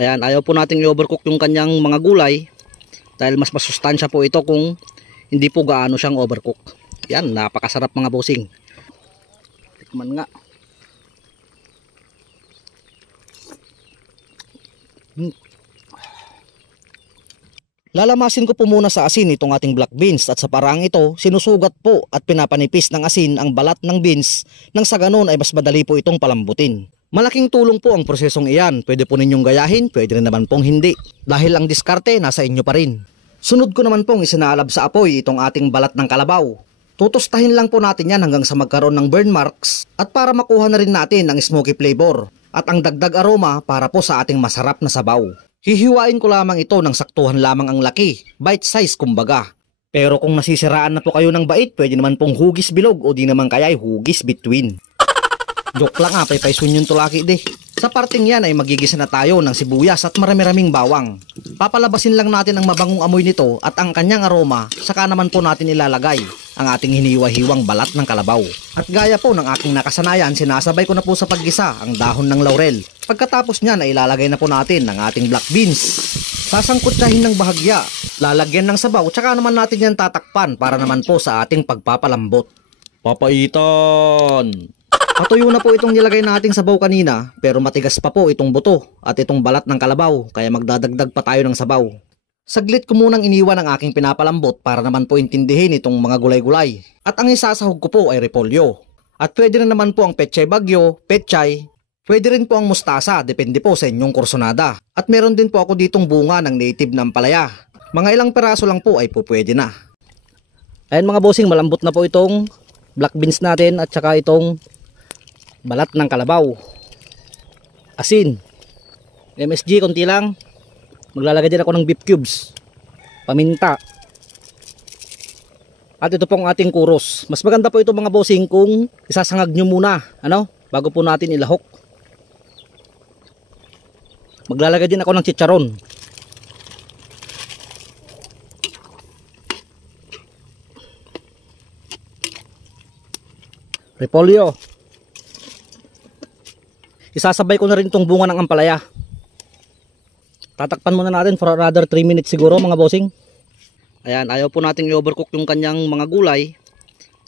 Ayan, ayaw po nating i-overcook yung kanyang mga gulay dahil mas masustansya po ito kung hindi po gaano siyang overcook. Yan, napakasarap mga bossing. Tikman nga. Lalamasin ko po muna sa asin itong ating black beans at sa paraang ito, sinusugat po at pinapanipis ng asin ang balat ng beans nang sa ganon ay mas madali po itong palambutin. Malaking tulong po ang prosesong iyan, pwede po ninyong gayahin, pwede rin naman pong hindi. Dahil ang diskarte nasa inyo pa rin. Sunod ko naman pong isinaalab sa apoy itong ating balat ng kalabaw. Tutustahin lang po natin yan hanggang sa magkaroon ng burn marks at para makuha na rin natin ang smoky flavor at ang dagdag aroma para po sa ating masarap na sabaw. Hihiwain ko lamang ito ng saktuhan lamang ang laki, bite size kumbaga. Pero kung nasisiraan na po kayo ng bait, pwede naman pong hugis bilog o di naman kaya ay hugis between. Joke lang paypaysun yung tulaki de. Sa parting yan ay magigisa na tayo ng sibuyas at marami-raming bawang. Papalabasin lang natin ang mabangong amoy nito at ang kanyang aroma, saka naman po natin ilalagay ang ating hiniwa-hiwang balat ng kalabaw. At gaya po ng aking nakasanayan, sinasabay ko na po sa paggisa ang dahon ng laurel. Pagkatapos niyan ay ilalagay na po natin ang ating black beans. Sasangkutsahin ng bahagya, lalagyan ng sabaw, tsaka naman natin yan tatakpan para naman po sa ating pagpapalambot. Papaitan! Patuyo na po itong nilagay nating sabaw kanina, pero matigas pa po itong buto at itong balat ng kalabaw, kaya magdadagdag pa tayo ng sabaw. Saglit ko munang iniwan ang aking pinapalambot para naman po intindihin itong mga gulay-gulay. At ang isasahog ko po ay repolyo. At pwede rin naman po ang pechay bagyo, pechay, pwede rin po ang mustasa, depende po sa inyong kursonada. At meron din po ako ditong bunga ng native na ampalaya. Mga ilang peraso lang po ay po pwede na. Ayan mga bossing, malambot na po itong black beans natin at saka itong balat ng kalabaw. Asin. MSG konti lang. Maglalagay din ako ng beef cubes. Paminta. At ito pong ating kuros. Mas maganda po ito mga bossing kung isasangag nyo muna. Bago po natin ilahok. Maglalagay din ako ng chicharon. Repolyo. Isasabay ko na rin itong bunga ng ampalaya. Tatakpan muna natin for another 3 minutes siguro mga bossing. Ayan, ayaw po nating i-overcook yung kanyang mga gulay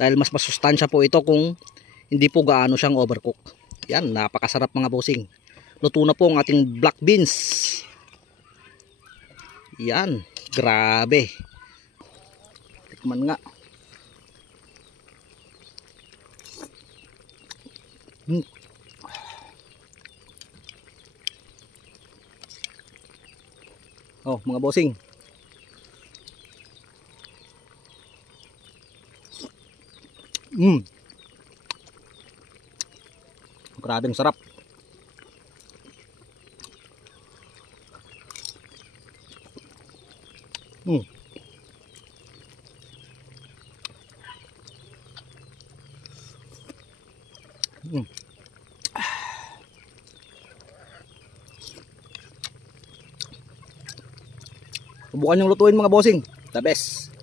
dahil mas masustansya po ito kung hindi po gaano siyang overcook. Yan, napakasarap mga bossing. Luto na po ang ating black beans. Yan, grabe. Tikman nga. Oh, mga bossing. Grabeng sarap. Subukan yung lutuin mga bossing. The best.